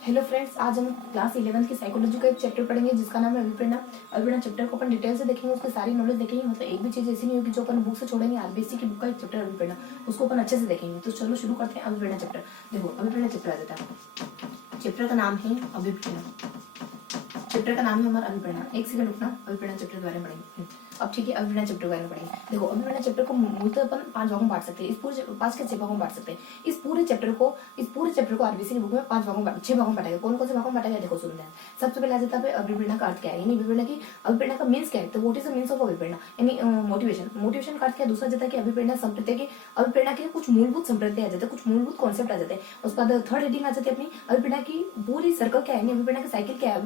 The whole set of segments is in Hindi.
हेलो फ्रेंड्स, आज हम क्लास 11 की साइकोलॉजी का एक चैप्टर पढ़ेंगे जिसका नाम है अभिप्रेरणा। अभिप्रेरणा चैप्टर को अपन डिटेल से देखेंगे, उसकी सारी नॉलेज देखेंगे। मतलब एक भी चीज ऐसी नहीं होगी जो अपन बुक से छोड़ेंगे। आरबीएससी की बुक का एक चैप्टर अभिप्रेरणा, उसको अपन अच्छे से देखेंगे। तो चलो शुरू करते हैं अभिप्रेरणा चैप्टर। देखो अभिप्रेरणा चैप्टर आ जाता है, चैप्टर का नाम है अभिप्रेरणा। चैप्टर का नाम है हमारा अभिप्रेरणा। एक सेकंड रुकना, अभिप्रेरणा चैप्टर के बारे में पढ़ेंगे। अब ठीक है, अभिप्रेरणा चैप्टर के बारे में पढ़ेंगे। देखो अभिप्रेरणा चैप्टर को मूलतः अपन 5 भागों में बांट सकते हैं। इस पूरे 5 के 6 भागों में बांट सकते हैं। इस पूरे चैप्टर को आरबीसी की बुक में 5 भागों में 6 भागों में बांटा गया। कौन कौन से भागों में बांटा गया देखो सुनते हैं। सबसे पहले आ जाता है अभिप्रेरणा का अर्थ क्या है, यानी अभिप्रेरणा का मीन्स क्या है। तो what is the means of अभिप्रेरणा, यानी मोटिवेशन का अर्थ क्या है। दूसरा जाता है कि अभिप्रेरणा के कुछ मूलभूत संप्रत्यय आ जाते हैं, कुछ मूलभूत कॉन्सेप्ट आ जाते हैं। उसके बाद थर्ड हेडिंग आ जाती है अपनी अभिप्रेरणा की पूरी सर्कल क्या है, यानी अभिप्रेरणा की साइकिल क्या है,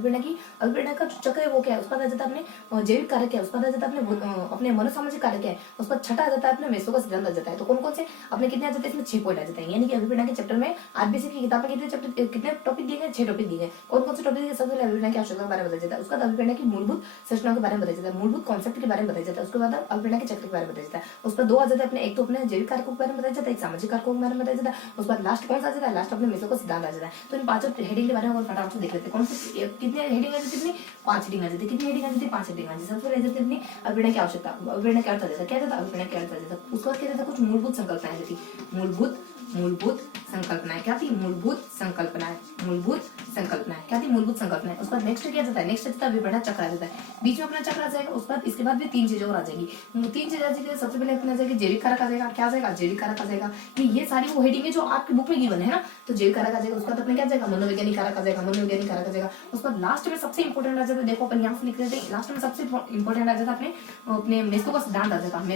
अभिप्रेरणा का चक्र है वो क्या है। उसके बाद आ जाता है अपने जैविक कार्य क्या है। उसके बाद आ जाता है अपने मनोसामाजिक कार्य क्या है। उसका छठा आ जाता है अपने मेस्लो का सिद्धांत आ जाता है। तो कौन कौन से अपने कितने आ जाते हैं, इसमें 6 पॉइंट आ जाते हैं। यानी कि अभिप्रेरणा के चैप्टर में आरबीसी की किताब में कितने टॉपिक दिए गए, 6 टॉपिक दिए गए। कौन कौन से टॉपिक दिए, सबसे पहले अभिप्रेरणा की आवश्यकता के बारे में बताया जाता है। उसके बाद अभिप्रेरणा की मूलभूत संरचना के बारे में बताया जाता है, मूलभूत कॉन्सेप्ट के बारे में बताया जाता है। उसके बाद अभिप्रेरणा के चक्र के बारे में बताया जाता है। उस पर 2 आ जाते हैं अपने, एक तो अपने जैविक कारकों के बारे में बताया जाता है, एक सामाजिक कारकों के बारे में बताया जाता है। उसके बाद लास्ट कौन सा आ जाता है, लास्ट अपने मेस्लो का सिद्धांत आ जाता है। तो इन 5 हेडिंग के बारे में फटाफट से देख लेते हैं। कौन से कितने हेडिंग आ जाती है, 5 हेडिंग आ जाती है। कितनी हेडिंग आ जाती है, 5 हेडिंग आ जाती है। सबसे पहले आ जाती है अपनी अभिप्रेरणा की आवश्यकता। अभिप्रेरणा क्या अर्थ है, क्या था अभिप्रेरणा क्या अर्थ है। उसके बाद क्या था, कुछ मूलभूत संकल्पनाएं थी। मूलभूत संकल्पनाएं क्या थी, मूलभूत संकल्पनाएं क्या थी, मूलभूत संकल्पनाएं। उसके बाद नेक्स्ट क्या जाता है, नेक्स्ट जाता है अभिप्रेरणा चक्र आ जाता है। बीच में अपना चक्र आ जाएगा। उसके बाद इसके बाद भी 3 चीजें और आ जाएंगी। 3 चीजें आ जाएगी। सबसे पहले अपना जाएगी जैविक कारक आ जाएगा। क्या आ जाएगा, जैविक कारक आ जाएगा। ये सारी वो हेडिंग है जो आपकी बुक में गिवन है ना। तो जैविक कारक आ जाएगा। उसके बाद अपने क्या जाएगा, मनोवैज्ञानिक कारक आ जाएगा। आ जाएगा। उसके बाद लास्ट में सबसे इंपॉर्टेंट आ जाता है, देखो अपन यहाँ से लिख देते हैं। लास्ट में सबसे इंपॉर्टेंट आ जाता है अपने मेस्लो का सिद्धांत आ जाता है।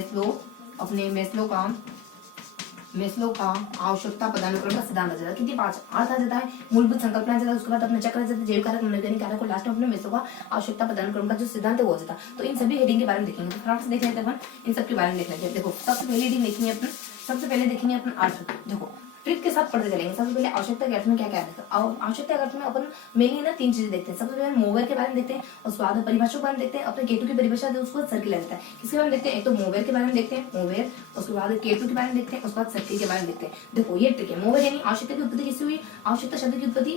मेस्लो का आवश्यकता पदानुक्रम का सिद्धांत आ जाता है। कितनी 5 अर्थ आ जाता है, मूलभूत संकल्पना आ जाता है। उसके बाद अपने चक्र आ जाता है, जैविक कारक, मनोवैज्ञानिक कारक, और लास्ट में अपने मेस्लो का आवश्यकता पदानुक्रम का जो सिद्धांत है वो हो जाता है। तो इन सभी हेडिंग के बारे में देखेंगे। तो फटाफट से देख लेते हैं अपन, इन सब के बारे में देख लेते हैं। देखो सबसे पहले हेडिंग देखेंगे अपन, सबसे पहले देखेंगे अपन अर्थ। देखो ट्रिक के साथ पढ़ते चलेंगे। सबसे पहले आवश्यकता के अर्थ में क्या क्या है। आवश्यकता के अर्थ में अपन मेनली ना 3 चीजें देखते हैं। सबसे पहले मोवेर के बारे में देखते हैं, और स्वाद परिभाषा के बारे में देखते हैं। अपने केटू की परिभाषा है उसको सर्किल आ जाता है। किसके बारे में देखते हैं, एक तो मोवेर के बारे में देखते हैं, मोवेर। उसके बाद केटू के बारे में देखते हैं, उसके बाद सर्किल के बारे में देखते हैं। देखो ये ट्रिक है। मोवेर यानी आवश्यकता की उत्पत्ति किससे हुई, आवश्यकता शब्द की उत्पत्ति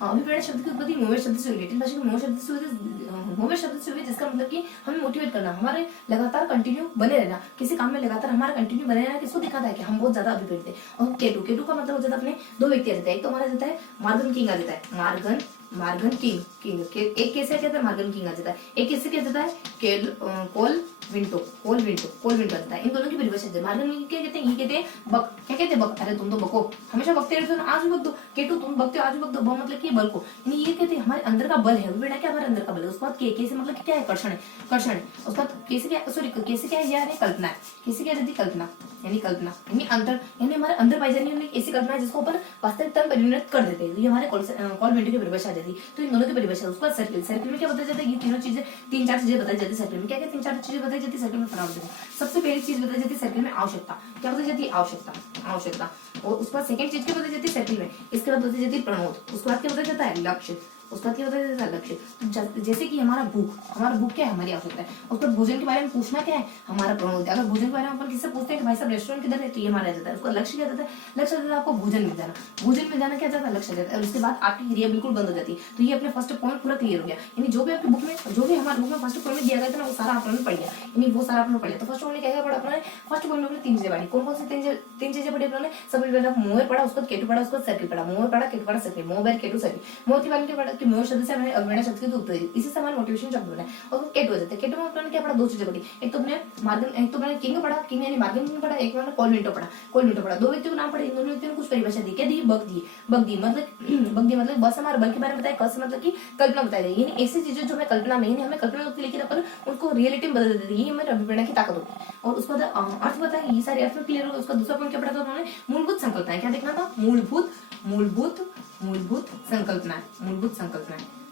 अभिप्रेरणा शब्द की उत्पत्ति मोवेर शब्द से हुई। लेटिन भाषा में मोवेर शब्द से हुई, जिसका मतलब कि हमें मोटिवेट करना, हमारे लगातार कंटिन्यू बने रहना, किसी काम में लगातार हमारा कंटिन्यू बने रहना किसको दिखाता है कि हम बहुत ज्यादा अभिप्रेरित है। और केटू का मतलब अपने 2 व्यक्ति आ जाते हैं। एक तो हमारा जाता है मार्गन किंग आ जाता है, मार्गन किंग एक कैसे क्या जाता है, मार्गन किंग आ जाता है। एक कैसे क्या जाता है, कोल विंटो आ जाता है। इन दोनों की परिभाषा है। मार्गन किंग क्या कहते हैं, ये कहते हैं बक। क्या कहते हैं, बक। अरे तुम तो बको, हमेशा बकते रहते हो, आज भी बक दो। केटू तुम बकते हो, आज भी बक दो। ब मतलब कि बल को, यानी ये कहते हैं हमारे अंदर का बल है। बेटा क्या हमारे अंदर का बल है। उसके बाद कैसे मतलब क्या है, कर्षण है। उसके बाद कैसे क्या है, यानी कल्पना है। कैसे क्या रहती, कल्पना यानी अंतर, यानी हमारे अंदर पाई जाने वाली ऐसी कल्पना है जिसको अपन वास्तविकता में परिणत कर देते हैं। ये हमारे कॉल विंटो की परिभाषा आ जाती है। तो इन दोनों की परिभाषा। उसके बाद सर्किल में क्या बताया जाता है, ये 3 4 चीजें बताई जाती है। सर्किल में क्या 3 4 चीजें बताई जाती है। सर्किल में सबसे पहली चीज बताई जाती है सर्किल में आवश्यकता। क्या बताई जाती है, आवश्यकता। और उसके बाद सेकंड चीज क्या बताई जाती है सर्किल में। इसके बाद बताई जाती है प्रणोद। उसके बाद क्या बताया जाता है, लक्ष्य। उसका क्या बताया जाता है, लक्ष्य। तो जैसे कि हमारा भूख क्या है, हमारी आवश्यकता है। उसके बाद भोजन के बारे में पूछना क्या है, हमारा प्रणोद। अगर भोजन के बारे में अपन किससे पूछते हैं कि भाई साहब रेस्टोरेंट किधर है, तो ये हमारा जाता है। उसका लक्ष्य क्या जाता है, लक्ष्य जाता है आपको भोजन मिल जाना क्या जाता है, लक्ष्य जाता है। और उसके बाद आपकी क्रिया बिल्कुल बंद हो जाती है। तो ये अपने फर्स्ट पॉइंट पूरा क्लियर हो गया। यानी जो भी आपकी बुक में, जो भी हमारे बुक में फर्स्ट पॉइंट में दिया गया था ना, वो सारा आपने पढ़ लिया। यानी वो सारा आपने पढ़ लिया। तो फर्स्ट पॉइंट क्या पढ़ा अपने, फर्स्ट पॉइंट में 3 चीजें पढ़ी। कौन से 3 चीजें पढ़ी अपने, सबसे पहले मोवेर पढ़ा, उसको केटू पढ़ा, उसको सर्किल पढ़ा। मोवेर पढ़ा, केटू पढ़ा, सर्किल। मोवेर, केटू, सर्किल। मोवेर के बारे में क्या पढ़ा कि मोवेर शब्द से हमें अभिप्रेरणा शब्द की उत्पत्ति, इसी से हमारा मोटिवेशन शब्द बना है। और केटू हो जाता है। केटू में अपने क्या पढ़ा, 2 चीजें पढ़ी। एक तो अपने किंग पढ़ा, किंग यानी मार्गन किंग पढ़ा। एक मैंने कोल विंटो पढ़ा। 2 व्यक्तियों के नाम पढ़े। इन दोनों व्यक्तियों ने कुछ परिभाषा दी। क्या दी, बक दी मतलब बस हमारे बल के बारे में बताया, कस मतलब की कल्पना बताई गई। यानी ऐसी चीजें जो हमें कल्पना में, हमें कल्पना होती है लेकिन अपन उनको रियलिटी में बदल देते हैं। ये हमारे अभिप्रेरणा की ताकत होती है। और उसके बाद अर्थ बताया, ये सारे अर्थ में क्लियर हो गया। उसका दूसरा पॉइंट क्या पढ़ा था उन्होंने, मूलभूत संकल्पनाएं। क्या देखना था,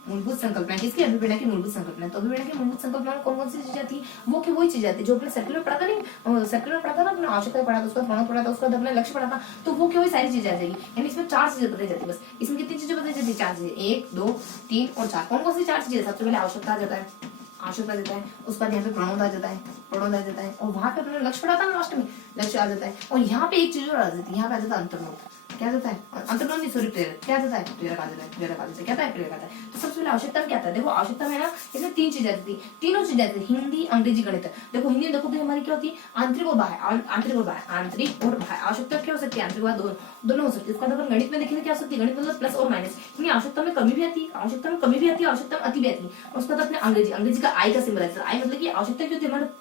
मूलभूत संकल्पना किसकी, अभिप्रेरणा की मूलभूत संकल्पना। तो अभिप्रेरणा की मूलभूत संकल्पना में कौन सी चीजें आती है, वो की वही चीजें आती है जो अपने सर्किल में पढ़ा था। नहीं सर्किल में पढ़ा था ना, अपने आवश्यकता पढ़ा था, उसका प्रणोद पढ़ा था, उसका अपना लक्ष्य पढ़ा था। तो वो की वही सारी चीजें आ जाएगी। यानी इसमें 4 चीजें बताई जाती है बस। इसमें कितनी चीजें बताई जाती है, 4 चीजें, 1 2 3 और 4। कौन सी 4 चीजें, सबसे पहले आवश्यकता आ जाता है, उसके बाद यहाँ पे प्रणोद आ जाता है। और वहां पे अपने लक्ष्य पढ़ा था ना, लास्ट में लक्ष्य आ जाता है। और यहाँ पे एक चीज और आ जाती है, यहाँ पे आ जाता है अंतर्मोद। क्या जाता है, अंतर्गुण नहीं सॉरी प्रेरक, क्या जाता है, प्रेरक आ जाता है, प्रेरक आ जाता है, क्या आता है, प्रेरक आता है। तो सबसे पहले आवश्यकता में क्या आता है, देखो आवश्यकता में ना इसमें तीन चीजें आती थी, तीनों चीजें आती थी, हिंदी अंग्रेजी गणित। देखो हिंदी में देखो कि हमारी क्या होती है, आंतरिक और बाह्य, आंतरिक और बाह्य, आंतरिक और बाह्य आवश्यकता क्या हो सकती है, आंतरिक और बाह्य दोनों हो सकती है। इसका मतलब गणित में देखेंगे क्या हो सकती है, गणित मतलब प्लस और माइनस, यानी आवश्यकता में कमी भी आती है, आवश्यकता में कमी भी आती है, आवश्यकता में अति भी आती है। और उसके बाद अपने अंग्रेजी, अंग्रेजी का आई का सिंबल है, आई मतलब की आवश्यकता क्या होती है,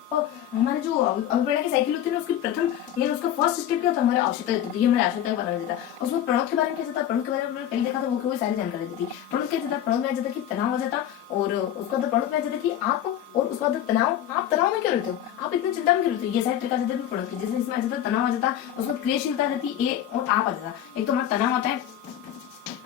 हमारे जो अभिप्रेरणा की साइकिल होती है ना, उसकी प्रथम यानी उसका फर्स्ट स्टेप क्या होता है, हमारी आवश्यकता होती है, ये हमारी आवश्यकता का बना देता है। उसमें प्रणोद के बारे में क्या होता है, प्रणोद के बारे में हमने पहले देखा था, वो कोई सारी जानकारी देती है। प्रणोद क्या होता है, प्रणोद में आ जाता है कि तनाव हो जाता, और उसका बाद प्रणोद में आ जाता है कि आप, और उसका बाद तनाव, आप तनाव में क्यों रहते हो, आप इतनी चिंता में क्यों रहते हो, ये सारी ट्रिक आ जाती है प्रणोद की। जैसे इसमें आ जाता है तनाव आ जाता, उसमें क्रियाशीलता रहती है ए और आप आ जाता, एक तो हमारा तनाव आता है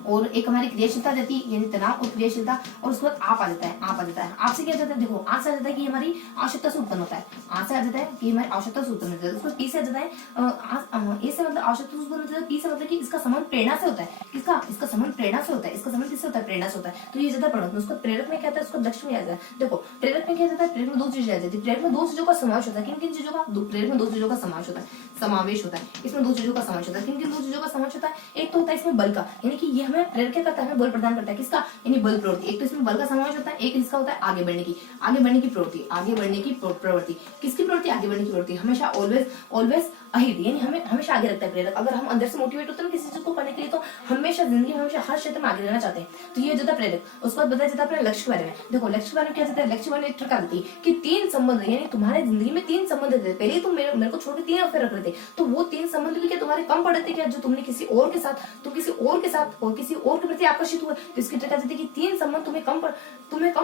और एक हमारी क्रियाशीलता रहती है, यानी तनाव और क्रियाशीलता, और उसके बाद आप आ जाता है, आप आ जाता है। आपसे क्या जाता है, देखो आज से आ जाता है कि हमारी आवश्यकता से उत्पन्न होता है, आज से आ जाता है कि हमारी आवश्यकता से उत्पन्न होता है। उसको पी से आ जाता है, ए से मतलब आवश्यकता से उत्पन्न होता है, पी से मतलब कि इसका संबंध प्रेरणा से होता है, किसका, इसका संबंध प्रेरणा से होता है, इसका संबंध किससे होता है, प्रेरणा से होता है। तो ये जाता है प्रणोद में। उसको प्रेरक में क्या होता है, उसको लक्ष्य में आ जाता है। देखो प्रेरक में क्या जाता है, प्रेरक में दो चीजें आ जाती है, प्रेरक में दो चीजों का समावेश होता है, किन किन चीजों का, प्रेरक में दो चीजों का समावेश होता है, समावेश होता है, इसमें दो चीजों का समावेश होता है, किन किन दो चीजों का समावेश होता है, एक तो होता है इसमें बल का, यानी कि ये हमें प्रेरक क्या करता है, हमें बल प्रदान करता है, किसका, यानी बल प्रवृत्ति, एक तो इसमें बल का समावेश होता है, एक इसका होता है आगे बढ़ने की, आगे बढ़ने की प्रवृत्ति, आगे बढ़ने की प्रवृत्ति, किसकी प्रवृत्ति, आगे बढ़ने की प्रवृत्ति, हमेशा ऑलवेज ऑलवेज अहित, यानी हमें हमेशा आगे रखता है प्रेरक। अगर हम अंदर से मोटिवेट होते हैं किसी चीज को करने के लिए, तो हमेशा जिंदगी में हमेशा हर क्षेत्र में आगे रहना चाहते हैं, तो ये होता है प्रेरक। उसके बाद बताया जाता है अपने लक्ष्य के बारे में। देखो लक्ष्य के बारे में क्या जाता है, लक्ष्य वाले ट्रिक आती है कि तीन संबंध, यानी तुम्हारे जिंदगी में तीन संबंध थे, पहले ही तुम मेरे को छोड़ के तीन अफेयर रख रहे थे, तो वो तीन संबंध भी क्या तुम्हारे कम पड़े थे क्या, जो तुमने किसी और के साथ, तुम किसी और के साथ और किसी और के प्रति आकर्षित हुए, तो इसकी ट्रिक आ जाती है कि तीन संबंध तुम्हें कम पड़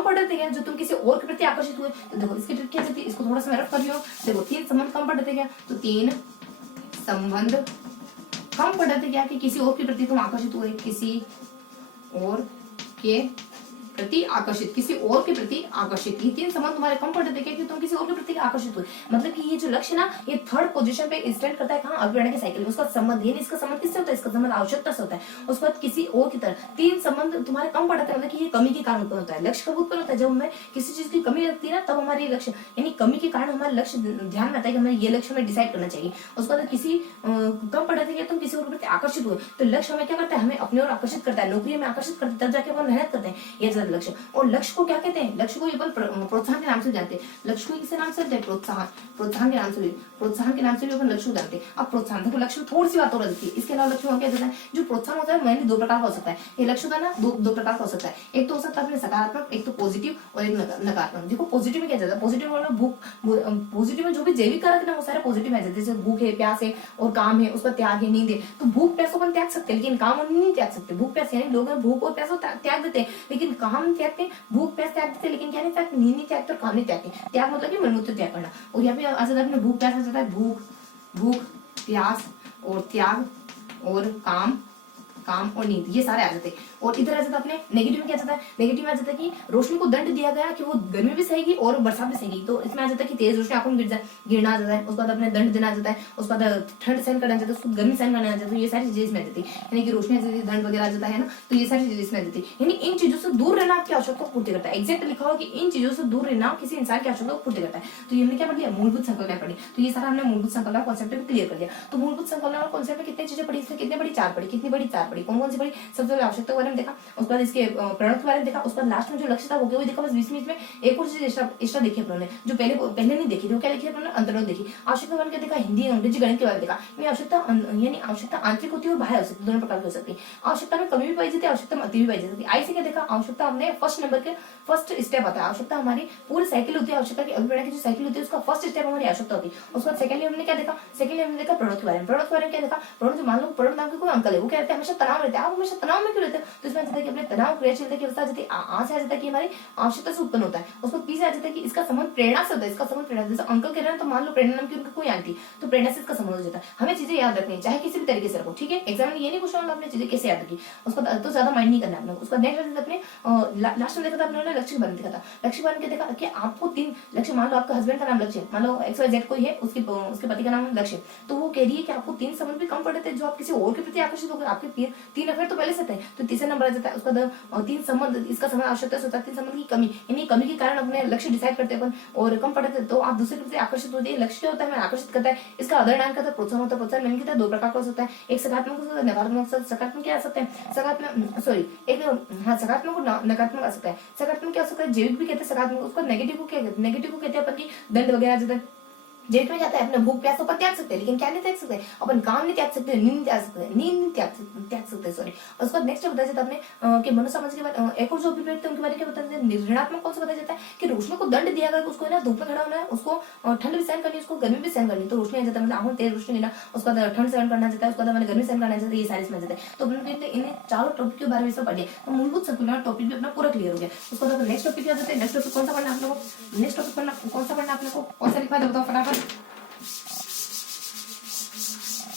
रहे थे क्या, जो तुम किसी और के प्रति आकर्षित हुए। तो देखो इसकी ट्रिक क्या जाती है, इसको थोड़ा सा मैं रफ कर लियो। देखो तीन संबंध कम पड़ रहे थे क्या, तो तीन संबंध कम पड़ रहे थे क्या, कि किसी और के प्रति तुम आकर्षित हुए, किसी और के प्रति आकर्षित, किसी और के प्रति आकर्षित, ये तीन संबंध तुम्हारे कम पड़ रहे थे कि तुम किसी और के प्रति आकर्षित हुए। मतलब कि ये जो लक्ष्य ना, ये थर्ड पोजीशन पे स्टैंड करता है, कहाँ, अभिप्रेरणा की साइकिल में। उसका संबंध, यानी इसका संबंध किससे होता है, इसका संबंध आवश्यकता से होता है। उसके बाद किसी और की तरह तीन संबंध तुम्हारे कम पड़ रहे थे, मतलब कि ये कमी के कारण उत्पन्न होता है। लक्ष्य कब उत्पन्न होता है, जब हमें किसी चीज की कमी लगती है ना, तब हमारे लक्ष्य, यानी कमी के कारण हमारा लक्ष्य ध्यान में आता है कि हमें ये लक्ष्य हमें डिसाइड करना चाहिए। उसके बाद किसी कम पड़ रहे थे, तुम किसी और के प्रति आकर्षित हुए, तो लक्ष्य हमें क्या करता है, हमें अपने और आकर्षित करता है, नौकरी में आकर्षित करता है, तब जाके हम मेहनत करते हैं, ये ज्यादा लक्ष्य। और लक्ष्य को क्या कहते हैं, लक्ष्य को ये प्रोत्साहन के नाम से जानते हैं। लक्ष्य को किस नाम से जानते हैं, प्रोत्साहन, प्रोत्साहन के नाम से, प्रोत्साहन के नाम से भी अपन लक्ष्य को जानते हैं। अब प्रोत्साहन, देखो लक्ष्य में थोड़ी सी बात और रहती है, इसके अलावा लक्ष्य में क्या होता है, जो प्रोत्साहन होता है मेनली दो प्रकार का हो सकता है। ये लक्ष्य होता है ना, दो प्रकार का हो सकता है, एक तो हो सकता है अपने सकारात्मक, एक तो पॉजिटिव और एक नकारात्मक। देखो पॉजिटिव में क्या जाता है, पॉजिटिव में भूख, पॉजिटिव में जो भी जैविक कारक है ना, वो सारे पॉजिटिव में आ जाते हैं, जैसे भूख है, प्यास है और काम है, उसका त्याग है, नींद है। तो भूख प्यास को अपन त्याग सकते हैं, लेकिन काम हम नहीं त्याग सकते। भूख प्यास यानी लोग भूख और प्यास को त्याग देते हैं, लेकिन काम त्यागते हैं, भूख प्यास त्याग देते हैं, लेकिन क्या नहीं त्यागते, नींद नहीं त्यागते और काम नहीं त्यागते। त्याग मतलब कि मनमूत्र त्याग करना। और यहाँ पे आ जाता है अपने भूख प्यास आ जाता है, भूख प्यास और त्याग और काम और नींद, ये सारे आ जाते हैं। और इधर आ जाता है अपने नेगेटिव में क्या जाता है, नेगेटिव में आ जाता है कि रोशनी को दंड दिया गया कि वो गर्मी भी सहेगी और बरसात भी सहेगी। तो इसमें आ जाता है कि तेज रोशनी आंखों में गिरना आ जाता है, उसके बाद अपने दंड देना आ जाता है, उसके बाद ठंड सहन करना आ जाता है, उसको गर्मी सहन करना आ जाता है। ये सारी चीजें इसमें आ जाती है, यानी कि रोशनी दंड वगैरह आ जाता है ना, तो ये सारी चीजें इसमें आ जाती है। यानी इन चीजों से दूर रहना आपकी आवश्यकता को पूर्ति करता है। एग्जैक्ट लिखा हुआ कि इन चीजों से दूर रहना किसी इंसान की आवश्यकता को पूर्ति करता है। तो हमने क्या पढ़ लिया, मूलभूत संकल्पना पढ़ी। तो ये सारा हमने मूलभूत संकल्पना कॉन्सेप्ट में क्लियर कर दिया। तो मूलभूत संकल्पना और कॉन्सेप्ट में कितनी चीजें पढ़ी, इसमें कितनी बड़ी, चार पढ़ी। कितनी बड़ी, चार पढ़ी। कौन कौन सी पढ़ी, सबसे पहले आवश्यकता के बारे में देखा, उसके बाद इसके प्रणोद के बारे में देखा, उसके बाद लास्ट में जो लक्ष्य था वो देखा। बस बीच में एक और चीज एक्स्ट्रा देखी अपनों ने, जो पहले नहीं देखी थी, वो क्या देखी अपनों ने, अंतर्गत देखी। आवश्यकता बन के देखा, हिंदी अंग्रेजी गणित के बारे में देखा। यानी आवश्यकता आंतरिक होती है और बाह्य हो सकती है, दोनों प्रकार की हो सकती है। आवश्यकता में कमी भी पाई जाती है, आवश्यकता में अति भी पाई जाती है। आई से क्या देखा, आवश्यकता हमने फर्स्ट नंबर के फर्स्ट स्टेप आता है। आवश्यकता हमारी पूरी साइकिल होती है, आवश्यकता की अभिप्रेरणा की जो साइकिल होती है उसका फर्स्ट स्टेप हमारी आवश्यकता होती है। उसके बाद सेकंडली हमने क्या देखा, सेकंडली हमने देखा प्रणोद के बारे में। प्रणोद के बारे में क्या देखा, प्रणोद मान लो प्रणोद नाम के कोई अंकल है, वो कहते हैं हमेशा तनाव रहते हैं। आप हमेशा तनाव में क्यों रहते हैं, तो इसमें आ जाता है कि अपने तनाव क्रियाशीलता की अवस्था आ जाती है, आ जाता है कि हमारी आवश्यकता से उत्पन्न होता है। उसको पी से आ जाता है कि इसका संबंध प्रेरणा से होता है, इसका संबंध प्रेरणा, जैसे अंकल कह रहे हैं तो मान लो प्रेरणा नाम की उनकी कोई आंटी, तो प्रेरणा से इसका संबंध हो जाता है। हमें चीजें याद रखनी है, चाहे किसी भी तरीके से रखो, ठीक है। एग्जाम में ये नहीं पूछना आपने चीजें कैसे याद रखी, उसको तो ज्यादा माइंड नहीं करना आपने। उसका नेक्स्ट अपने लास्ट में देखा था अपने लक्ष्य बन देखा था। लक्ष्य बन के देखा कि आपको तीन लक्ष्य, मान लो आपका हस्बैंड का नाम लक्ष्य, मान लो XYZ कोई है, उसके पति का नाम लक्ष्य, तो वो कह रही है कि आपको तीन संबंध भी कम पड़े थे जो आप किसी और के प्रति आकर्षित हो गए। आपके तीन अफेयर तो पहले से थे, तो तीसरा नंबर आ जाता है। उसका 3 संबंध, इसका संबंध आवश्यकता से होता है 3 संबंध की कमी, यानी कमी के कारण अपने लक्ष्य डिसाइड करते हैं अपन और कम पढ़ते तो आप दूसरे के प्रति आकर्षित होते हैं। लक्ष्य क्या होता है, हमें आकर्षित करता है। इसका अदर नाम कहता है प्रोत्साहन होता है। प्रोत्साहन मैंने कहता है 2 प्रकार का हो सकता है, एक सकारात्मक हो सकता है, नकारात्मक। सकारात्मक क्या आ सकता है, सकारात्मक सॉरी एक हाँ सकारात्मक और नकारात्मक आ सकता है। सकारात्मक क्या हो सकता है, जैविक भी कहते हैं सकारात्मक। उसको नेगेटिव को क्या कहते हैं, नेगेटिव को कहते हैं अपन की दंड वगैरह आ जाता है। जेल में जाता है, अपने भूख प्यास तो अपन त्याग सकते हैं, लेकिन क्या नहीं त्याग सकते, अपन काम नहीं त्याग सकते, नींद त्याग सकते, नींद नहीं त्याग सकते सॉरी। उसके बाद नेक्स्ट बताया जाता है अपने कि मनुष्य समाज के बाद एक और जो अभिप्राय थे उनके बारे में बताया जाता है। ऋणात्मक कौन सा बताया जाता है कि रोशनी को दंड दिया गया, उसको ना धूप में खड़ा होना है, उसको ठंड भी सहन करनी है, उसको गर्मी भी सहन करनी, तो रोशनी आ जाता है, मतलब आंखों तेज रोशनी लेना, उसके बाद ठंड सहन करना जाता है, उसके बाद गर्मी सहन करना जाता है, ये सारे इसमें जाता है। तो इन चारों टॉपिक के बारे में सब पढ़िए, तो मूलभूत संतुलन टॉपिक भी अपना पूरा क्लियर हो गया। उसके बाद नेक्स्ट टॉपिक आ जाता है। नेक्स्ट टॉपिक कौन सा पढ़ना आप लोगों को, नेक्स्ट टॉपिक पढ़ना कौन सा पढ़ना आप लोगों को, कौन सा लिखा है बताओ फटाफट।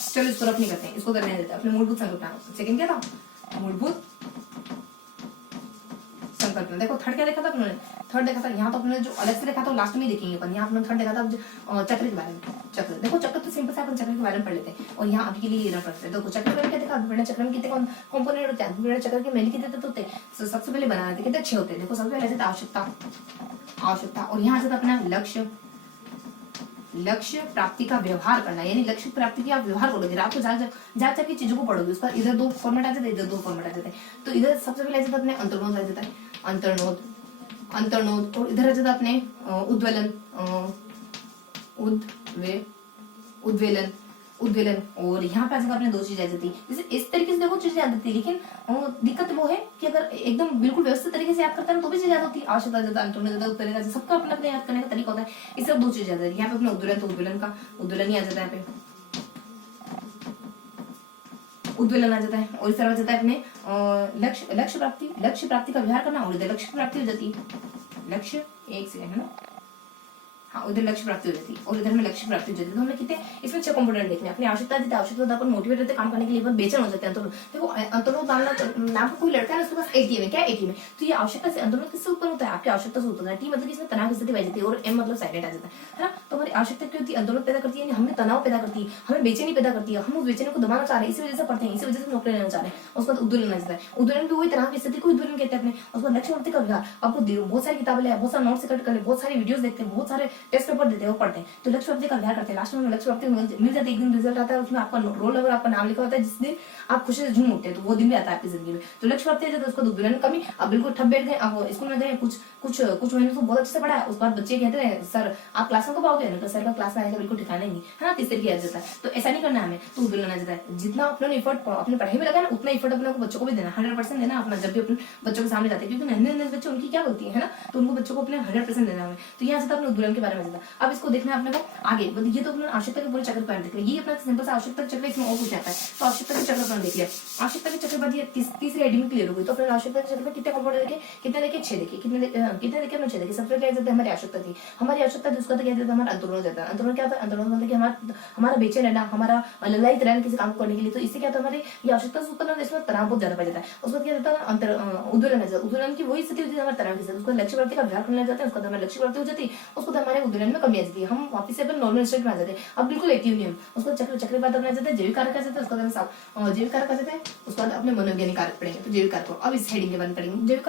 चलो इसको रफ नहीं करते हैं, इसको करने देते हैं अपने मूलभूत संकल्पना। सेकंड क्या था, मूलभूत संकल्पना। देखो थर्ड क्या देखा था अपने, थर्ड देखा था यहाँ तो अपने जो अलग से देखा था लास्ट में ही देखेंगे अपन। यहाँ अपने थर्ड देखा था चक्र के बारे में। चक्र देखो, चक्र तो सिंपल से अपन चक्र के बारे में पढ़ लेते हैं और यहाँ अभी के लिए ये रफ रखते हैं। देखो चक्र में क्या देखा, विभिन्न चक्र में कितने कंपोनेंट होते हैं, विभिन्न चक्र के मेन कितने तत्व होते हैं, सबसे पहले बनाने थे कितने 6 होते हैं। देखो सबसे पहले जाता आवश्यकता और यहाँ जाता अपना लक्ष्य प्राप्ति का व्यवहार करना, यानी लक्ष्य प्राप्ति की आप व्यवहार करोगे, आपको जा जाके चीजों को पढ़ोगे। उसका इधर 2 फॉर्मेट आ जाते हैं, इधर 2 फॉर्मेट आ जाते हैं। तो इधर सबसे पहले आ जाता अपने अंतर्नोद आ जाता है, अंतर्नोद और इधर आ जाता अपने उद्वेलन और यहाँ पे आ जाता अपने 2 चीजें आ जाती है। जैसे इस तरीके से देखो चीजें याद आती है, लेकिन दिक्कत वो है कि अगर एकदम बिल्कुल व्यवस्थित तरीके से याद करता है तो भी चीजें याद होती है। आवश्यकता जाता है उत्तर सबका अपना अपना याद करने का तरीका होता है। इस सब 2 चीजें याद आती है। यहाँ पे अपना उद्वेलन, तो उद्वेलन ही आ जाता है, यहाँ पे उद्वेलन आ जाता है और इस तरह आ जाता है अपने लक्ष्य प्राप्ति का व्यवहार करना और इधर लक्ष्य प्राप्ति हो जाती है। लक्ष्य एक सेकंड है ना, हाँ उधर लक्ष्य प्राप्ति हो जाती है और इधर में लक्ष्य प्राप्ति हो जाती है। तो हमने कितने इसमें 6 कंपोनेंट देखने, अपनी आवश्यकता अपन मोटिवेट रहते काम करने के लिए, पर बेचैन हो जाते हैं। देखो अंतर्नोद नाम का कोई लड़का है, उसके पास एटीएम है, क्या एटीएम है, तो ये आवश्यकता से अंतर्नोद किससे उत्पन्न होता है, आपकी आवश्यकता से उत्पन्न होता है। टी मतलब इसमें तनाव की स्थिति बन जाती है और एम मतलब साइलेंट आ जाता है ना। तो हमारी आवश्यकता क्या होती है, अंतर्नोद पैदा करती है, हमें तनाव पैदा करती है, हमें बेचैनी पैदा करती है, हम उस बेचैनी को दबाना चाह रहे हैं, इसी वजह से पढ़ते हैं, इसी वजह से नौकरी लेना चाह रहे हैं। उसके बाद उद्वेलन आ जाता है, उद्वेलन भी वही तनाव की स्थिति को उद्वेलन कहते हैं अपने। उसके बाद लक्ष्य प्राप्ति का व्यवहार, आपको बहुत सारी किताबें ले, बहुत सारे नोट्स इकट्ठे कर ले, बहुत सारे वीडियोस देखते हैं, बहुत सारे टेस्ट पेपर देते हैं, पढ़ते हैं, तो लक्ष्य प्राप्ति का व्यवहार करते हैं। लास्ट में लक्ष्य प्राप्ति मिल जाती है, एक दिन रिजल्ट आता है, उसमें आपका रोल नंबर, आपका नाम लिखा होता है, जिस दिन आप खुशी से झूम उठते हैं, तो वो दिन भी आता है आपकी जिंदगी में। तो लक्ष्य प्राप्ति आ जाता है। उसका उद्वेलन कमी, आप बिल्कुल ठप बैठ गए, आप स्कूल में गए, कुछ महीने तो बहुत अच्छे से पढ़ा है, उसके बाद बच्चे कहते हैं सर आप क्लास में कब आओगे, तो सर का क्लास में आएगा बिल्कुल ठिकाना ही नहीं है ना, किस तरीके आ जाता है। तो ऐसा नहीं करना हमें, तो उद्वेलन आ जाता है। जितना अपने एफर्ट अपने पढ़ाई में लगा ना, उतना एफर्ट अपने को बच्चों को भी देना, 100% देना अपना, जब भी अपने बच्चों के सामने जाते हैं, क्योंकि नन्हे नन्हे बच्चे उनकी क्या होती है ना, तो उनको बच्चों को अपने 100% देना हमें। तो यहाँ से अपने उद्वेलन के बारे में जाता। अब इसको देखना है अपने को आगे, ये तो अपने आवश्यकता के पूरे चक्र पर देख लिया, ये अपना सिंपल सा आवश्यकता चक्र, इसमें और कुछ आता है। तो आवश्यकता के चक्र पर देख लिया, आवश्यकता के चक्र बाद ये तीसरी हेडिंग में क्लियर हो गई। तो अपने आवश्यकता के चक्र में कितने कंपोनेंट देखे, कितने देखे 6 देखे, कितने देखे अपने 6 देखे। सबसे पहले क्या हमारी आवश्यकता थी, हमारी आवश्यकता उसका तो कहते थे हमारा अंतर्नोद जाता है। अंतर्नोद क्या होता है, अंतर्नोद मतलब कि हमारा बेचैन रहना, हमारा ललायित रहना किसी काम करने के लिए। तो इससे क्या होता है, हमारी ये आवश्यकता से उत्पन्न इसमें तनाव बहुत ज्यादा पड़ जाता है। उसको क्या होता है, उद्वेलन है, उद्वेलन की वही स्थिति होती है हमारे तनाव की स्थिति, उसको लक्ष्य प्राप्ति का व्यवहार करने जाते हैं, उसको हमारे लक्ष्य प्राप्ति हो जाती है, उसको हमारे उद्वेलन में कमी आ जाती है, हम वापस से अपन नॉर्मल स्टेट में आ जाते हैं, अब बिल्कुल एक्टिव नहीं हम। उसको चक्र बाद अपना जाता है जैविक कारक आ जाता है, उसको जैविक कारक आ जाता है, उसके बाद अपने मनोवैज्ञानिक कारक पढ़ेंगे। तो जैविक कारक अब इस हेडिंग के बाद पढ़ेंगे। जैविक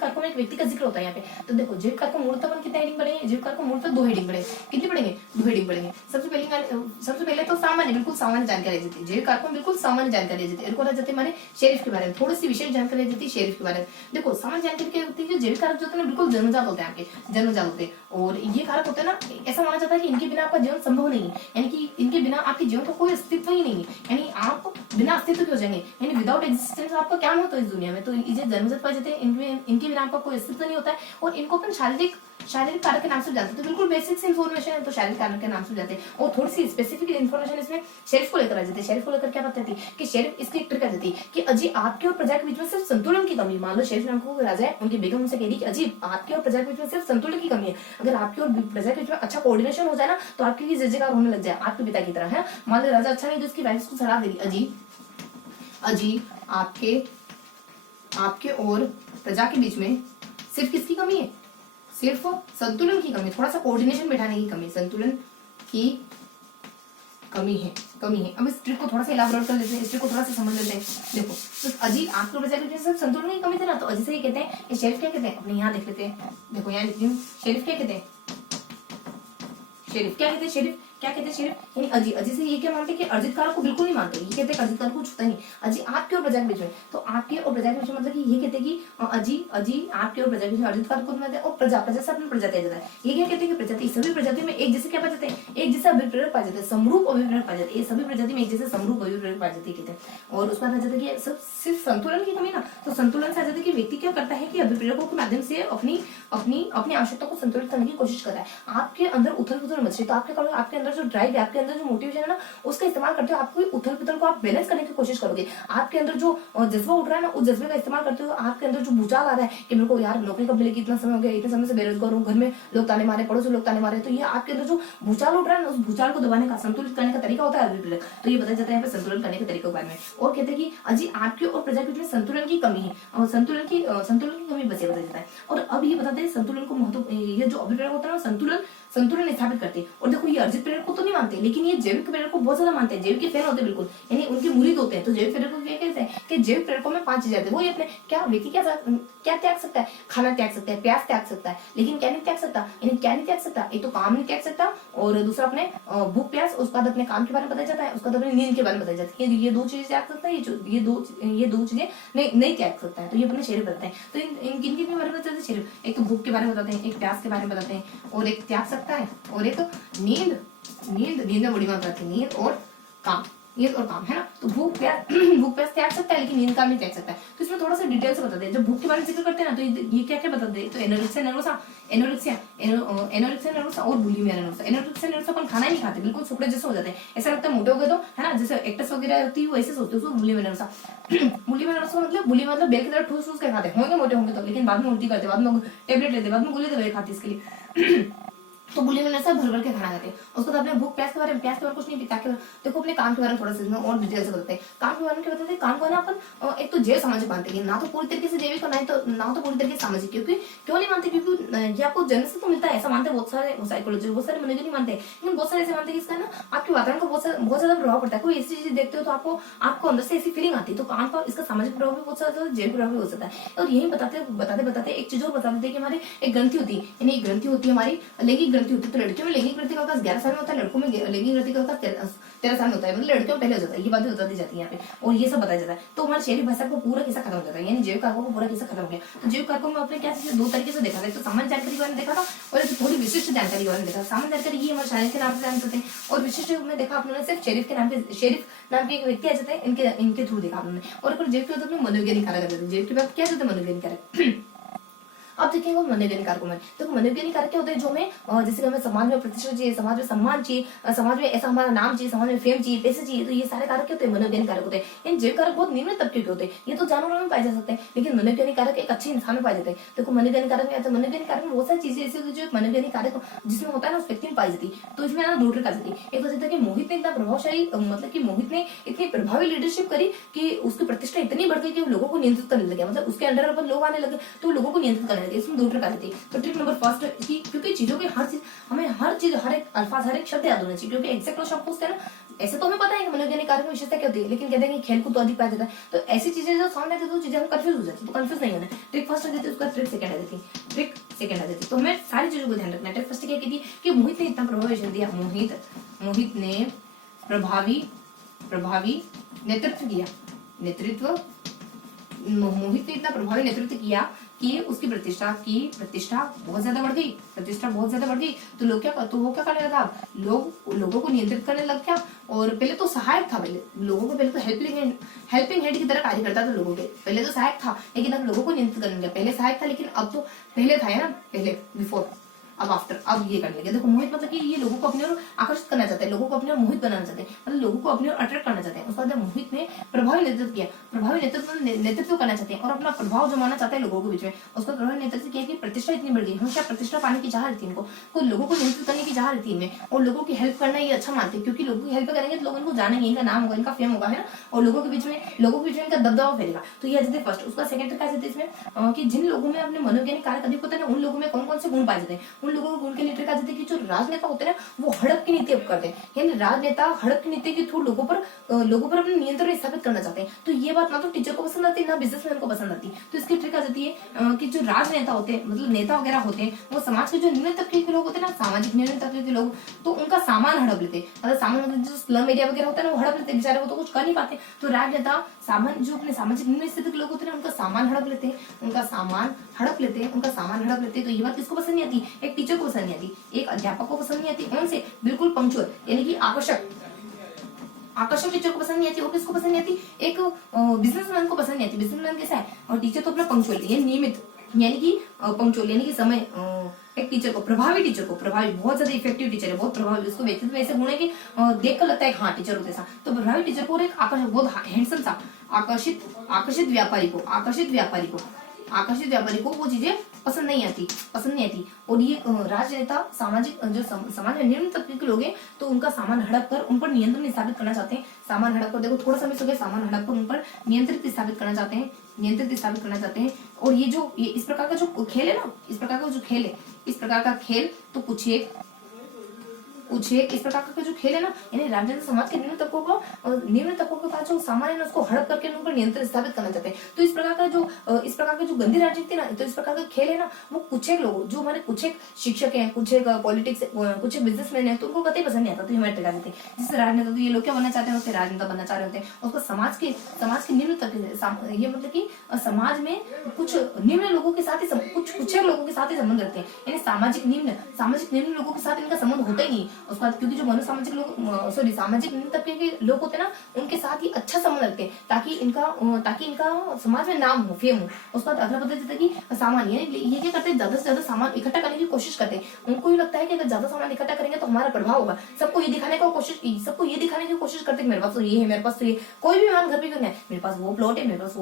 कारकों में एक व्यक्ति का जिक्र होता है यहाँ पे। तो देखो जैविक कारकों मूलतः अपन कितने हेडिंग पढ़ेंगे, जैविक कारकों मूलतः 2 हेडिंग पढ़ेंगे। कितनी पढ़ेंगे, 2 हेडिंग पढ़ेंगे। सबसे पहले तो सामान्य, बिल्कुल सामान्य जानकारी देती है। जैविक कारकों बिल्कुल सामान्य जानकारी देती है। इनको जाते हमारे शेरिफ के बारे में, थोड़ी सी विशेष जानकारी देती है शेरिफ के बारे में। देखो सामान्य जानकारी क्या होती है, जैविक कारक जो होते हैं बिल्कुल जन्मजात होते हैं, आपके जन्मजात होते हैं। और ये कारक होते हैं ना, ऐसा माना जाता है कि इनके बिना आपका जीवन संभव नहीं है, यानी कि इनके बिना आपके जीवन का कोई अस्तित्व ही नहीं है, यानी आप बिना अस्तित्व के हो जाएंगे, यानी विदाउट एग्जिस्टेंस आपका क्या होता है इस दुनिया में। तो ये जन्मजात पाए जाते हैं, इनके बिना आपका कोई अस्तित्व नहीं होता है। और इनको अपन शारीरिक कारक के नाम से जानते हैं। तो बिल्कुल बेसिक्स इन्फॉर्मेशन है, तो शारीरिक कारक के नाम से जाते हैं। और थोड़ी सी स्पेसिफिक इन्फॉर्मेशन इसमें शेरिफ को लेकर आ जाती है। शेरिफ को लेकर क्या बताती है कि शेरिफ इसकी एक ट्रिक आ जाती है कि अजी आपके और प्रजा के बीच में सिर्फ संतुलन की कमी। मान लो शेरिफ नाम को राजा है, उनकी बेगम उनसे कह रही कि अजी आपके और प्रजा के बीच में सिर्फ संतुलन की कमी है, अगर आपके और प्रजा के बीच में अच्छा कोऑर्डिनेशन हो जाए ना, तो आपके लिए जय जयकार होने लग जाए, आपके पिता की तरह है। मान लो राजा अच्छा नहीं, तो उसकी वाइफ को सलाह दे रही, अजी आपके और प्रजा के बीच में सिर्फ किसकी कमी है, सिर्फ संतुलन की कमी, थोड़ा सा कोऑर्डिनेशन बैठाने की कमी, संतुलन की कमी है। अब इस ट्रिक को थोड़ा सा इलाबोरेट कर लेते हैं, इस ट्रिक को थोड़ा सा समझ लेते हैं। देखो तो अजी आपके प्रजाति में संतुलन की कमी थी ना, तो अजी से ये कहते हैं, ये शेरिफ क्या कहते हैं, अपने यहाँ देख लेते हैं। देखो यहाँ लिखती हूँ, शेरिफ क्या कहते हैं, शेरिफ क्या कहते हैं, शेरिफ क्या कहते हैं, शेरिफ यानी अजी। अजी से ये क्या मानते हैं कि अर्जित कारक को बिल्कुल नहीं मानते, ये कहते हैं अर्जित कारक को छूता नहीं। अजी आपके और प्रजा के बीच में, तो आपके और प्रजा के बीच में मतलब कि ये कहते हैं कि अजी आपके और प्रजा के बीच में अर्जित कारक को मानते हैं, और प्रजा से अपनी प्रजाति आ जाता है। ये क्या कहते हैं कि प्रजाति सभी प्रजातियों में एक जैसे क्या पाए जाते हैं, एक जैसे अभिप्रेरक पाए जाते हैं, समरूप अभिप्रेरक पाए जाते हैं। ये सभी प्रजाति में एक जैसे समरूप अभिप्रेरक पाए जाते कहते हैं। और उसका आ जाता है कि सब सिर्फ संतुलन की कमी ना, तो संतुलन से आ जाता है कि व्यक्ति क्या करता है कि अभिप्रेरकों के माध्यम से अपनी अपनी अपनी आवश्यकता को संतुलित करने की कोशिश करता है। आपके अंदर उथल पुथल मच रही, तो आपके अंदर जो ड्राइव है, आपके अंदर जो मोटिवेशन है ना, उसका इस्तेमाल करते हो आपको उथल पुथल को आप बैलेंस करने की कोशिश करोगे। आपके अंदर जो जज्बा उठ रहा है ना, उस जज्बे का इस्तेमाल करते हो। आपके अंदर जो भूचाल आ रहा है कि मेरे को यार नौकरी कब मिलेगी, इतना समय हो गया, इतने समय से बेरोजगार हूँ, घर में लोग ताने मारे, पड़ोस में लोग ताने मारे, तो ये आपके अंदर जो भूचाल उठ रहा है ना, उस भूचाल को दबाने का, संतुलित करने का तरीका होता है अभिप्रेरक। तो ये बताया जाता है यहाँ पे संतुलन करने के तरीके के बारे में। और कहते हैं कि अजी आपके और प्रजा के बीच में संतुलन की कमी है, और संतुलन की कमी बचे बताया जाता है। और अब ये बताते हैं संतुलन को महत्व, ये जो अभिप्रेरक होता है ना, संतुलन स्थापित करते हैं। और देखो ये अर्जित प्रेरक को तो नहीं मानते, लेकिन ये जैविक प्रेरक को बहुत ज्यादा मानते हैं, जैविक के फैन होते हैं बिल्कुल, यानी उनके मुरीद होते हैं। तो जैविक प्रेरक को क्या कहते हैं कि जैविक प्रेरकों में 5 चीजें आती है। वो ये अपने क्या व्यक्ति क्या त्याग सकता है, खाना त्याग सकता है, प्यास त्याग सकता है, लेकिन क्या नहीं त्याग सकता, यानी क्या नहीं त्याग सकता, एक तो काम नहीं त्याग सकता, और दूसरा अपने भूख प्यास, उसके बाद अपने काम के बारे में बताया जाता है, उसके बाद अपनी नींद के बारे में बताया जाता है। ये 2 चीजें त्याग सकता है, ये दो चीजें नहीं त्याग सकता है। तो ये अपने शरीर बताते हैं। तो इनके बारे में बताते हैं शरीर, एक तो भूख के बारे में बताते हैं, एक प्यास के बारे में बताते हैं, और एक त्याग सकता है, और एक नींद में बड़ी मात्रा है, नींद और काम है ना। तो भूख प्यास त्याग सकता है, लेकिन नींद काम नहीं त्याग सकता है। तो इसमें थोड़ा सा डिटेल से बताते हैं। जब भूख के बारे में जिक्र करते हैं ना, तो ये क्या क्या बताते हैं, तो एनोरेक्सिया नर्वोसा और बुलिमिया नर्वोसा। एनोरेक्सिया नर्वोसा अपन खाना ही नहीं खाते, बिल्कुल सुकड़े जैसे हो जाते हैं, ऐसा लगता है मोटे हो गए तो, है ना, जैसे एक्टर्स वगैरह होती है वो ऐसे सोचते हैं, उसको बुलिमिया नर्वोसा मतलब बेल की तरह ठूस के खाते होंगे, मोटे होंगे तो, लेकिन बाद में उल्टी करते, बाद में टेबलेट लेते, बाद में गोली दवाई खाते इसके लिए। तो बुलिमिया नर्वोसा भर के खाना खाते हैं। उसको तो अपने भूख प्यास के बारे में कुछ नहीं पीता। देखो अपने काम के बारे में थोड़ा सा और डिटेल से बताते हैं। काम के बारे में क्या बताते हैं, काम को ना अपन एक तो जैव सामाजिक मानते हैं, ना तो पूरी तरीके से जैविक ना तो पूरी तरीके से सामाजिक। क्योंकि क्यों नहीं मानते, क्योंकि ये आपको जन्म से तो मिलता है, ऐसा मानते हैं बहुत सारे साइकोलॉजी, बहुत सारे मनोविज्ञानी मानते हैं, लेकिन बहुत सारे ऐसे मानते हैं कि इसका ना आपके वातावरण को बहुत ज्यादा प्रभाव पड़ता है। कोई ऐसी चीज देखते हो तो आपको अंदर से ऐसी फीलिंग आती है, तो काम का इसका सामाजिक प्रभाव भी बहुत ज्यादा, जैविक प्रभाव भी हो सकता है। और यही बताते एक चीज और बता देते कि हमारे एक ग्रंथि होती है, यानी एक ग्रंथि होती है हमारी लैंगिक ग्रंथि होती है। तो लड़कियों में लैंगिक ग्रंथि का अवकाश 11 साल में होता है, लड़कों में लैंगिक ग्रंथि का अवकाश 13 साल में होता है, मतलब लड़कियों में पहले हो जाता है। ये बातें बता दी जाती है यहाँ पे, और ये सब बताया जाता है। तो हमारे शहरी भाषा को पूरा किस्सा खत्म हो जाता है, यानी जैविक कारकों को पूरा किस्सा खत्म हो गया। तो जैविक कारकों में आपने क्या चीजें 2 तरीके से देखा था, तो सामान्य जानकारी के बारे में देखा था, और एक थोड़ी विशिष्ट जानकारी के बारे में देखा। सामान्य जानकारी ये हमारे शारीर के नाम से जान सकते हैं, और विशिष्ट में देखा आपने सिर्फ शेरिफ नाम के एक व्यक्ति आ जाते हैं, इनके थ्रू देखा आपने। और जैविक के होते मनोवैज्ञानिक कारक आ जाते हैं। जैविक के बाद क्या होते हैं मनोवैज्ञानिक कारक। अब देखेंगे मनोवैज्ञानिक कारकों में, देखो मनोवैज्ञानिक कारक क्या होते हैं, जो हमें जैसे हमें समाज में प्रतिष्ठा चाहिए, समाज में सम्मान चाहिए, समाज में ऐसा हमारा नाम चाहिए, समाज में फेम चाहिए, पैसे चाहिए, तो ये सारे कारक होते हैं मनोवैज्ञानिक कारक होते हैं। इन जैविक कारक बहुत निम्न तबके के होते हैं, ये तो जानवरों में पाए जा सकते हैं, लेकिन मनोवैज्ञानिक कारक एक अच्छे इंसान में पाए जाते हैं। देखो मनोवैज्ञानिक कारक में मनोवैज्ञानिक कारक में बहुत सारी चीजें ऐसी होती है जो एक मनोवैज्ञानिक कारक जिसमें होता है ना, उस व्यक्ति में पाई जाती है। तो इसमें ना 2 ट्रिक आ जाती है। एक हो जाता है कि मोहित ने इतना प्रभावशाली, मतलब कि मोहित ने इतनी प्रभावी लीडरशिप करी कि उसकी प्रतिष्ठा इतनी बढ़ गई कि वो लोगों को नियंत्रित करने लगे, मतलब उसके अंडर अपन लोग आने लगे तो लोगों को नियंत्रित करने लगे। इसमें 2 ट्रिक आ जाती है। तो ट्रिक नंबर फर्स्ट की, क्योंकि चीजों की हर चीज हर एक अल्फाज हर एक शब्द याद होना चाहिए, क्योंकि एग्जैक्ट शब्द पूछते हैं ना, ऐसे तो हमें पता है कि मनोवैज्ञानिक कारक में विशेषता क्या होती है, लेकिन कहते हैं कि खेल को तो अधिक पाया जाता है। तो ऐसी चीजें जो सामने आती है तो चीजें हम कंफ्यूज हो जाती है, तो कंफ्यूज नहीं होना। ट्रिक फर्स्ट आ जाती है, उसका ट्रिक सेकंड आ जाती है। तो हमें सारी चीजों को ध्यान रखना है। ट्रिक फर्स्ट क्या कहती है कि मोहित ने इतना प्रभावी दिया, मोहित ने प्रभावी नेतृत्व किया, मोहित ने इतना प्रभावी नेतृत्व किया कि उसकी प्रतिष्ठा बहुत ज्यादा बढ़ गई। तो वो क्या करने लगा, लोगों को नियंत्रित करने लग गया। और पहले तो सहायक था, पहले तो हेल्पिंग हेड की तरह कार्य करता था लोगों के। पहले तो सहायक था, लेकिन अब लोगों को नियंत्रित करने लगा। पहले सहायक था, लेकिन अब तो पहले था, है ना, पहले बिफोर, अब आफ्टर, अब ये करने लगे। देखो मोहित मतलब कि ये लोगों को अपने ओर आकर्षित करना चाहते हैं, लोगों को अपने ओर मोहित बनाना चाहते हैं, मतलब लोगों को अपने ओर अट्रैक्ट करना चाहते हैं। उसके बाद मोहित ने प्रभावी नेतृत्व करना चाहते हैं और अपना प्रभाव जमाना चाहते हैं लोगों के बीच में। उसका प्रभावी नेतृत्व किया कि प्रतिष्ठा इतनी बढ़ गई, हमेशा प्रतिष्ठा पाने की चाह रहती है इनको, लोगों को नियंत्रित करने की चाह रहती है इनमें, और लोगों की हेल्प करना ये अच्छा मानते हैं, क्योंकि लोगों की हेल्प करेंगे तो लोग इनको जानेंगे, इनका नाम होगा, इनका फेम होगा, है ना, और लोगों के बीच में इनका दबदबा फैलेगा। तो ये आ जाते फर्स्ट। उसका सेकंड ट्रिक आ जाती है इसमें कि जिन लोगों में अपने मनोवैज्ञानिक कारक अधिक होते हैं ना, उन लोगों में कौन कौन से गुण पाए जाते हैं। उन लोगों के गुण के लिए ट्रिक आ जाती है कि जो राजनेता होते हैं ना वो हड़प की नीति करते हैं, यानी राजनेता हड़प की नीति के थ्रू लोगों पर अपने नियंत्रण स्थापित करना चाहते हैं। तो ये बात ना तो टीचर को पसंद आती है ना बिजनेसमैन को पसंद आती है। तो इसकी ट्रिक आ जाती है कि जो राजनेता होते हैं मतलब नेता वगैरह होते हैं वो समाज के जो निम्न तबके के लोग होते हैं ना, सामाजिक निम्न तबके के लोग, तो उनका सामान हड़प लेते हैं। मतलब सामान जो स्लम एरिया वगैरह होता है ना वो हड़प लेते हैं, बेचारे वो तो कुछ कर नहीं पाते। तो राजनेता सामान जो अपने सामाजिक निम्न स्थिति के लोग होते हैं ना उनका सामान हड़प लेते हैं, उनका सामान हड़प लेते हैं, उनका सामान हड़प लेते हैं। तो ये बात किसको पसंद नहीं आती? एक टीचर को पसंद नहीं आती, एक अध्यापक को पसंद नहीं आती, उनसे बिल्कुल पंक्चुअल यानी कि आकर्षक टीचर को पसंद नहीं आती। और किसको पसंद नहीं आती? एक बिजनेसमैन को पसंद नहीं आती। बिजनेसमैन कैसा है? और टीचर तो अपना पंक्चुअल ये नियमित यानी कि पंक्चुअल यानी कि समय, एक टीचर को प्रभावी बहुत ज्यादा इफेक्टिव टीचर है, बहुत प्रभावी, उसको व्यक्तित्व में ऐसे गुण है कि देखकर लगता है हाँ टीचर होते सा। तो प्रभावी टीचर को और एक आकर्षक बहुत हैंडसम सा आकर्षित व्यापारी को वो चीजें पसंद नहीं आती। और ये राजनेता सामाजिक जो समाज में निम्न तबके के लोग हैं तो उनका सामान हड़प कर उन पर नियंत्रण स्थापित करना चाहते हैं। सामान हड़प कर, देखो थोड़ा समय से सामान हड़प कर उन पर नियंत्रित स्थापित करना चाहते हैं। और ये इस प्रकार का जो खेल है ना, इस प्रकार का खेल तो कुछ एक इस प्रकार का जो खेल है ना, यानी राजनीतिक समाज के निम्न तबकों के पास जो सामान है ना उसको हड़प करके उन पर नियंत्रण स्थापित करना चाहते हैं। तो इस प्रकार का जो गंदी राजनीति ना, तो इस प्रकार का खेल है ना वो कुछ एक लोग जो हमारे कुछ एक शिक्षक हैं, कुछ एक पॉलिटिक्स, कुछ एक बिजनेसमैन है तो उनको कतई पसंद नहीं आता। तो हमारे ट्रिक आ जाते हैं। जिससे राजनेता तो ये लोग क्या बनना चाहते हैं? राजनेता बनना चाह रहे होते हैं। उसको समाज के निम्न तबके, ये मतलब कि समाज में कुछ निम्न लोगों के साथ ही कुछ एक लोगों के साथ ही संबंध रखते हैं, यानी सामाजिक निम्न लोगों के साथ इनका संबंध होता ही नहीं। उसके बाद क्योंकि जो सामाजिक निम्न तबके के लोग होते हैं ना उनके साथ ही अच्छा संबंध रखते हैं ताकि इनका समाज में नाम हो, फेम हो। उसके बाद अगला पता चलता है कि सामान, यानी ये क्या करते हैं? ज्यादा से ज्यादा सामान इकट्ठा करने की कोशिश करते हैं। उनको ये लगता है कि अगर ज्यादा सामान इकट्ठा करेंगे तो हमारा प्रभाव होगा। सबको ये दिखाने की कोशिश करते हैं मेरे पास तो ये है, मेरे पास तो ये। कोई भी मेहमान घर पे क्यों नहीं है, मेरे पास वो प्लॉट है, मेरे पास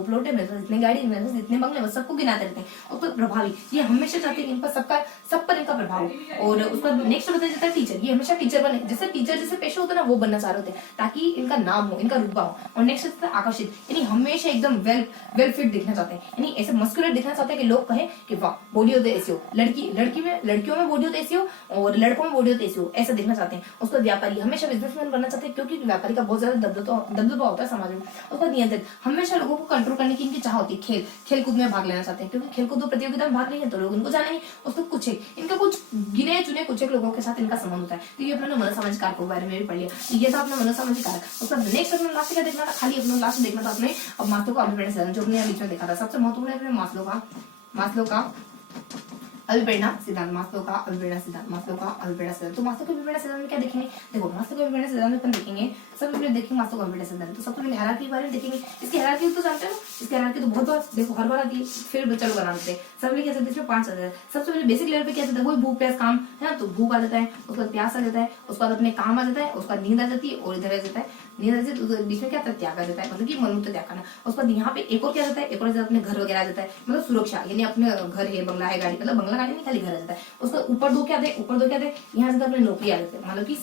इतनी गाड़ी, मेरे पास इतने बंगले, सबको गिनाते रहते हैं। और तो प्रभावी ये हमेशा चाहते हैं कि सब पर इनका प्रभाव हो। और उसका नेक्स्ट पता चलता है टीचर, ये हमेशा टीचर बने, जैसे पेशे होते हैं ना वो बनना चाह रहे होते हैं ताकि इनका नाम हो, इनका रुतबा हो। और नेक्स्ट होता है आकर्षित, यानी हमेशा एकदम वेल फिट दिखना चाहते हैं, यानी ऐसे मस्कुलर दिखना चाहते हैं कि लोग कहें कि वाह बॉडी होते ऐसी हो, लड़कियों में बॉडी होते ऐसी हो और लड़कों में बॉडी होते ऐसी हो, ऐसा दिखना चाहते हैं। उसका व्यापारी हमेशा बिजनेसमैन बनना चाहते हैं क्योंकि व्यापारी का बहुत ज्यादा दबदबा होता है समाज में। उसका नियंत्रित, हमेशा लोगों को कंट्रोल करने की इनकी चाह होती है। खेलकूद में भाग लेना चाहते हैं क्योंकि खेलकूद प्रतियोगिता में भाग लेंगे तो लोग इनको जानेंगे। उसको कुछ गिने चुने कुछ एक लोगों के साथ इनका संबंध होता है। तो ये अपने मनोसामाजिक कारक के बारे में भी पढ़ लिया। ये था अपना मनोसामाजिक कारक। उसका नेक्स्ट अपना लास्ट क्या देखना था? खाली अपना लास्ट देखना था अपने अब मास्लो का अभिप्रेरणा सिद्धांत, जो हमने बीच में देखा था। सबसे महत्वपूर्ण है अपने मास्लो का अभिप्रेरणा सिद्धांत, मास्लो का अभिप्रेरणा सिद्धांत। तो मास्लो के अभिप्रेरणा सिद्धांत में क्या देखेंगे? देखो मास्लो के अभिप्रेरणा सिद्धांत में अपन देखेंगे, सबसे पहले देखेंगे मास्लो का अभिप्रेरणा सिद्धांत। तो सबसे पहले हायरार्की के बारे में देखेंगे। इसकी हायरार्की तो जानते हो, इसकी हायरार्की तो बहुत बार देखो हर बार आती है, फिर चलो बना देते हैं। सबसे पहले क्या चलता है? इसमें 5 आ जाता है। सबसे पहले बेसिक लेवल पे क्या चलता है? वही भूख प्यास काम है ना, तो भूख आ जाता है, उसके बाद प्यास आ जाता है, उसके बाद अपने काम आ जाता है, उसके बाद नींद आ जाती है और इधर आ जाता है नींद आ जाती है। तो बीच में क्या आता है? त्याग आ जाता है, मतलब कि मलमूत्र त्याग करना। उसके बाद यहाँ पे एक और क्या आ जाता है? एक और अपने घर वगैरह आ जाता है, मतलब सुरक्षा, यानी अपने घर है, बंगला है, गाड़ी, मतलब बंगला गाड़ी नहीं खाली घर आ जाता है। उसका ऊपर दो क्या थे? यहाँ से अपने नौकरी आ जाते हैं, मतलब की